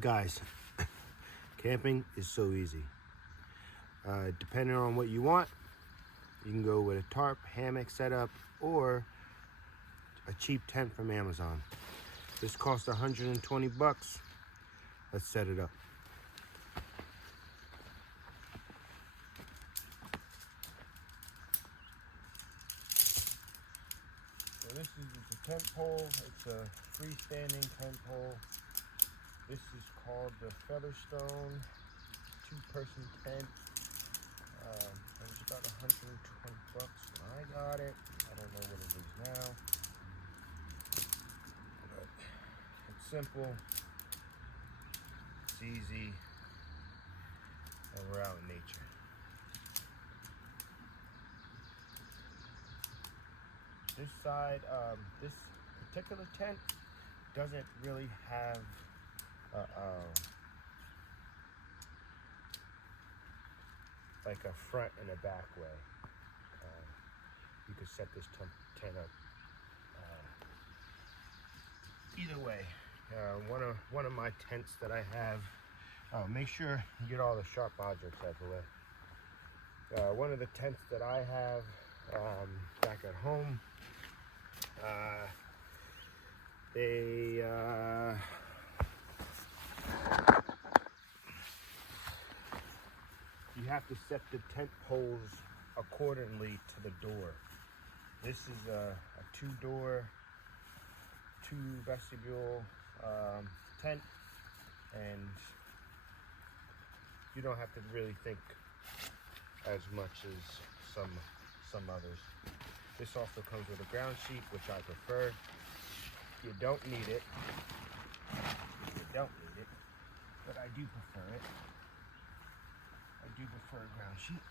Guys, camping is so easy. Depending on what you want, you can go with a tarp, hammock setup, or a cheap tent from Amazon. This costs 120 bucks. Let's set it up. So this is a tent pole. It's a freestanding tent pole. This is called the Featherstone 2-person tent. It was about 120 bucks when I got it. I don't know what it is now. But it's simple, it's easy, and we're out in nature. This side, this particular tent doesn't really have like a front and a back way. You could set this tent up either way. One of my tents that I have, make sure you get all the sharp objects out of the way. One of the tents that I have back at home, you have to set the tent poles accordingly to the door. This is a 2-door, 2-vestibule tent, and you don't have to really think as much as some others. This also comes with a ground sheet, which I prefer. You don't need it. You don't need it, but I do prefer it. I do prefer a ground sheet.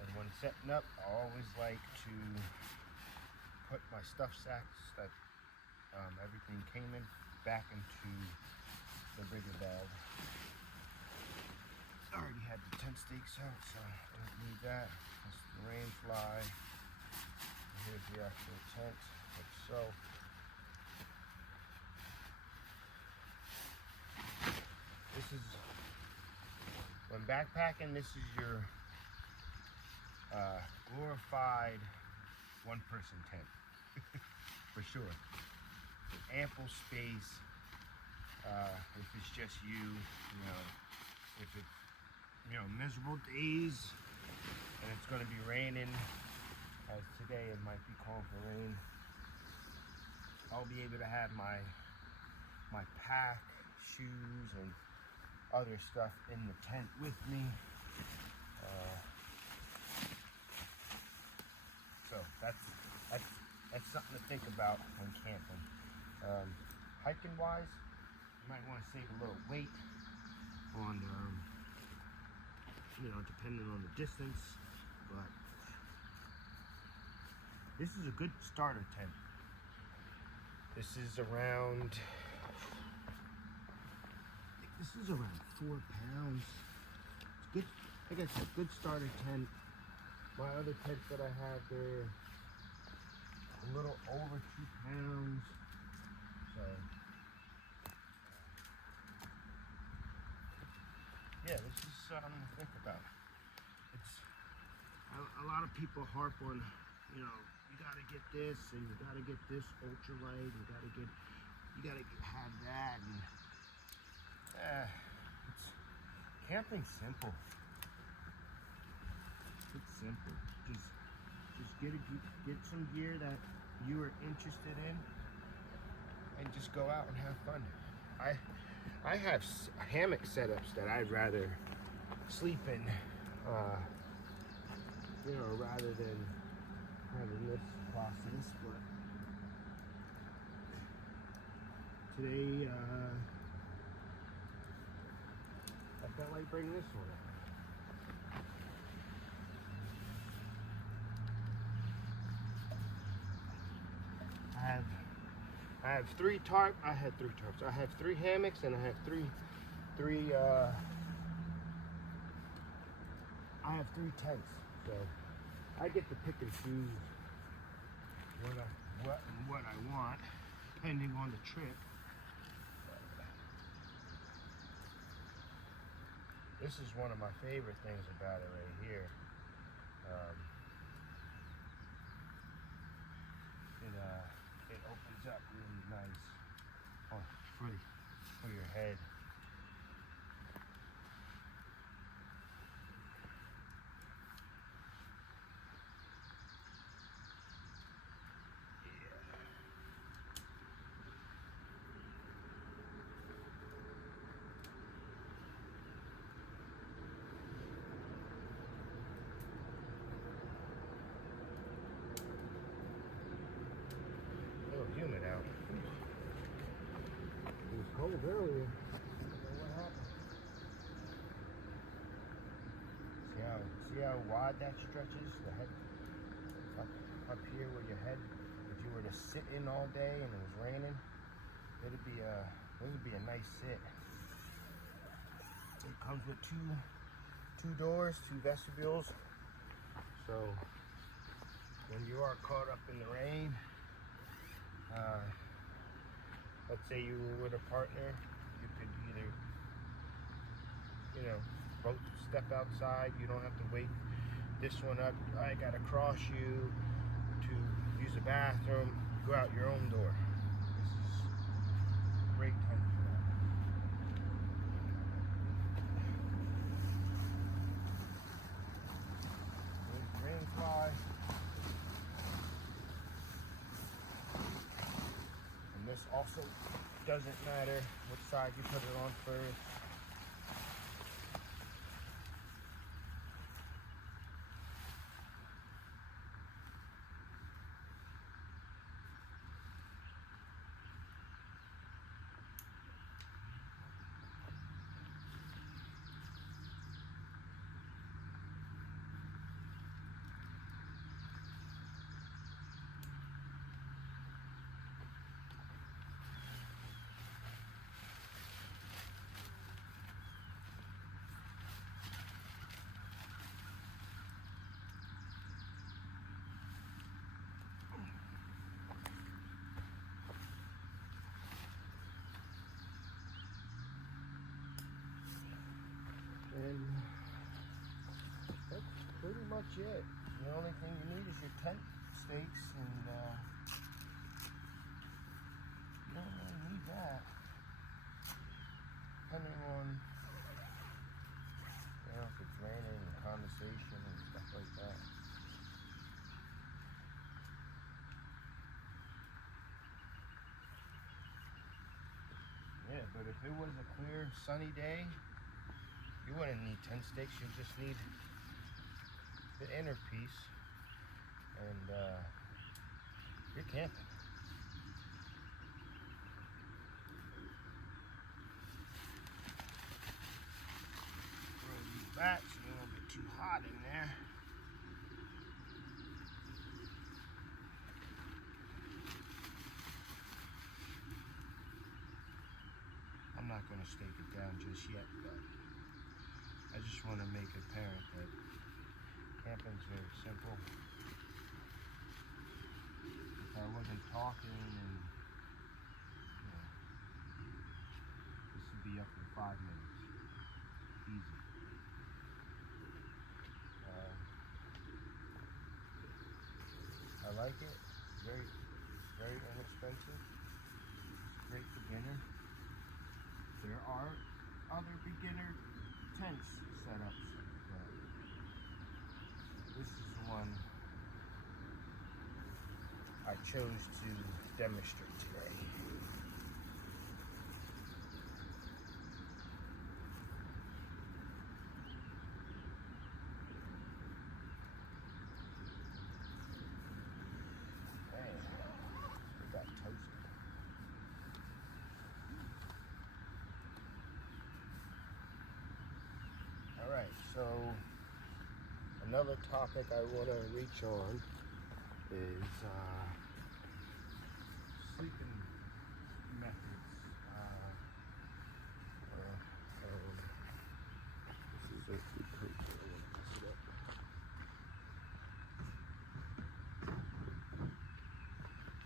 And when setting up, I always like to put my stuff sacks that everything came in back into the bigger bag. I already had the tent stakes out, so don't need that. That's the rain fly. Here's the actual tent, like so. This is, when backpacking, this is your glorified 1-person tent, for sure. Ample space. If it's just you know, if it's, miserable days and it's going to be raining, as today it might be calling for rain, I'll be able to have my pack, shoes, and other stuff in the tent with me. So that's something to think about when camping. Hiking wise, you might want to save a little weight on, depending on the distance, but this is a good starter tent. This is around, this is around 4 pounds. It's good, like I said, good starter tent. My other tents that I have, they're a little over 2 pounds. So, yeah, this is something to think about. It's a lot of people harp on, you gotta get this and you gotta get this ultralight. You gotta have that, and camping's simple. It's simple. Just get some gear that you are interested in, and just go out and have fun. I have hammock setups that I'd rather sleep in, rather than having this process. But today, I felt like bringing this one. I have I have three tarps. I had three tarps. I have three hammocks and I have three tents. So I get to pick and choose what I want, depending on the trip. This is one of my favorite things about it right here. It opens up really nice for your head. Humid out. It was cold earlier. I don't know what happened. See how wide that stretches? The head up here where your head, if you were to sit in all day and it was raining, this would be a nice sit. It comes with two doors, two vestibules. So when you are caught up in the rain, let's say you were with a partner, you could either, both step outside. You don't have to wait this one up. I gotta cross you to use the bathroom. Go out your own door. This is a great time for that. There's the rain fly. This also doesn't matter which side you put it on first. And that's pretty much it. The only thing you need is your tent stakes, and you don't really need that. Depending on, if it's raining and condensation and stuff like that. Yeah, but if it was a clear, sunny day, you wouldn't need tent stakes. You just need the inner piece, and you're camping. Throw these back so they don't get too hot in there. I'm not going to stake it down just yet, but I just want to make it apparent that camping's very simple. If I wasn't talking, and this would be up in 5 minutes, easy. I like it. Very, very inexpensive. Great beginner. There are other beginner tents setups, but this is the one I chose to demonstrate today. Man, it got toasted. Alright, so another topic I want to reach on is sleeping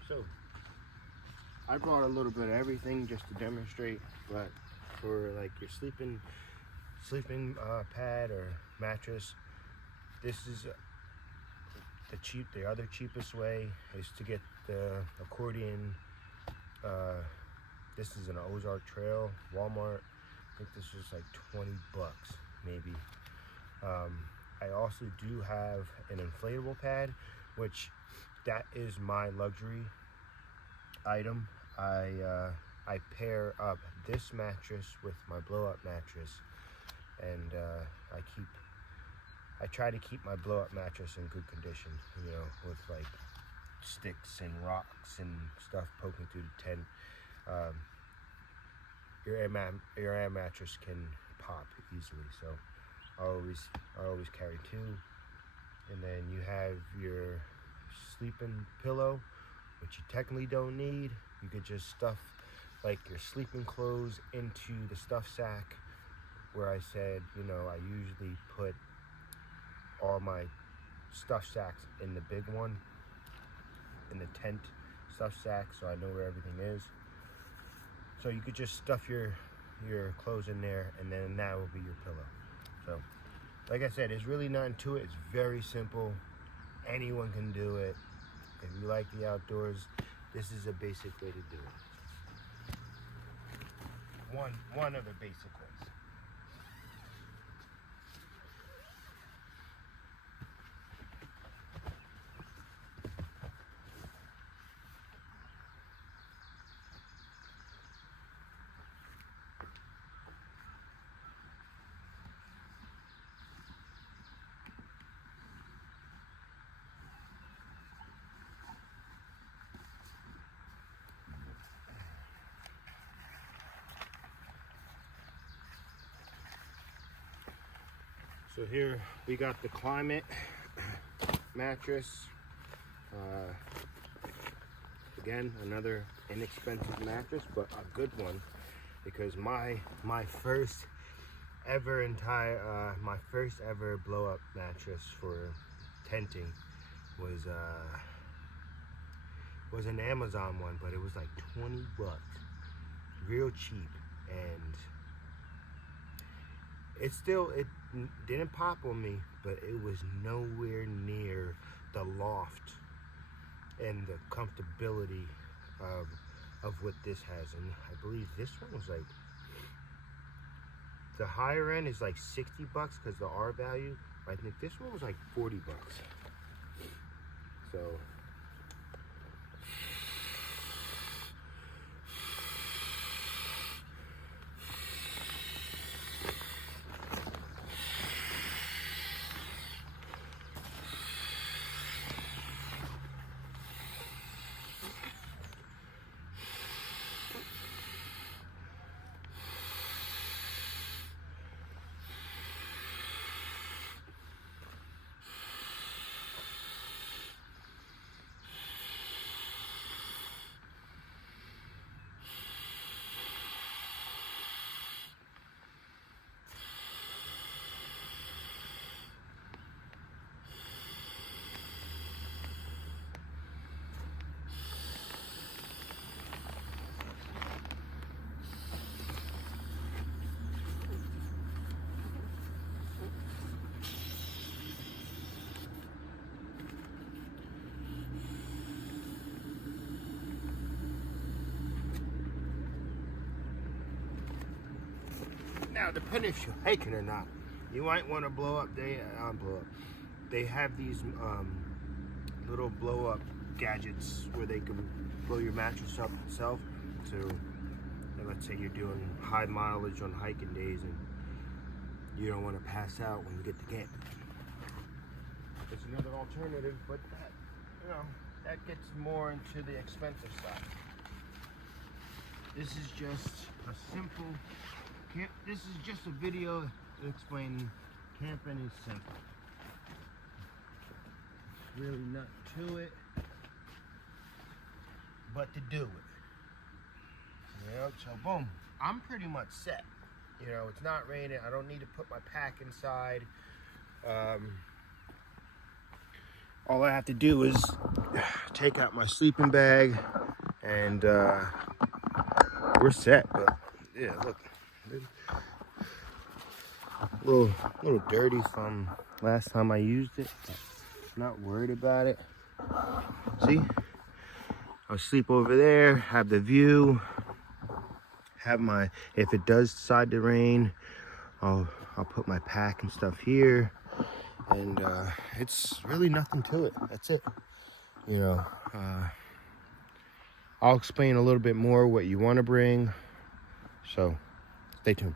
So I brought a little bit of everything just to demonstrate, but for like your sleeping pad or mattress, this is the other cheapest way is to get the accordion. This is an Ozark Trail, Walmart. I think this was like 20 bucks maybe. I also do have an inflatable pad, which that is my luxury item. I pair up this mattress with my blow-up mattress, and I try to keep my blow-up mattress in good condition, you know, with like sticks and rocks and stuff poking through the tent. Your air mattress can pop easily, so I always carry two. And then you have your sleeping pillow, which you technically don't need. You could just stuff like your sleeping clothes into the stuff sack, where I said, you know, I usually put all my stuff sacks in the big one, in the tent stuff sack, so I know where everything is. So you could just stuff your clothes in there, and then that will be your pillow. So like I said, there's really nothing to it. It's very simple. Anyone can do it. If you like the outdoors, this is a basic way to do it. One of the basic ways. So here we got the Climate mattress. Again, another inexpensive mattress, but a good one, because my first ever blow up mattress for tenting was an Amazon one, but it was like 20 bucks, real cheap, and it didn't pop on me, but it was nowhere near the loft and the comfortability of what this has. And I believe this one was like, the higher end is like 60 bucks because the R value. I think this one was like 40 bucks. So now, depending if you're hiking or not, you might want to blow up. They have these little blow up gadgets where they can blow your mattress up itself. So let's say you're doing high mileage on hiking days and you don't want to pass out when you get to camp. It's another alternative, but that, you know, that gets more into the expensive side. This is just a simple. This is just a video explaining camping is simple. There's really nothing to it but to do it. You know, so boom, I'm pretty much set. You know, it's not raining. I don't need to put my pack inside. all I have to do is take out my sleeping bag and we're set. But yeah, look, a little dirty from last time I used it. Not worried about it. See, I'll sleep over there, have the view, have my, if it does decide to rain, I'll put my pack and stuff here, and it's really nothing to it. That's it. You know, I'll explain a little bit more what you want to bring, so stay tuned.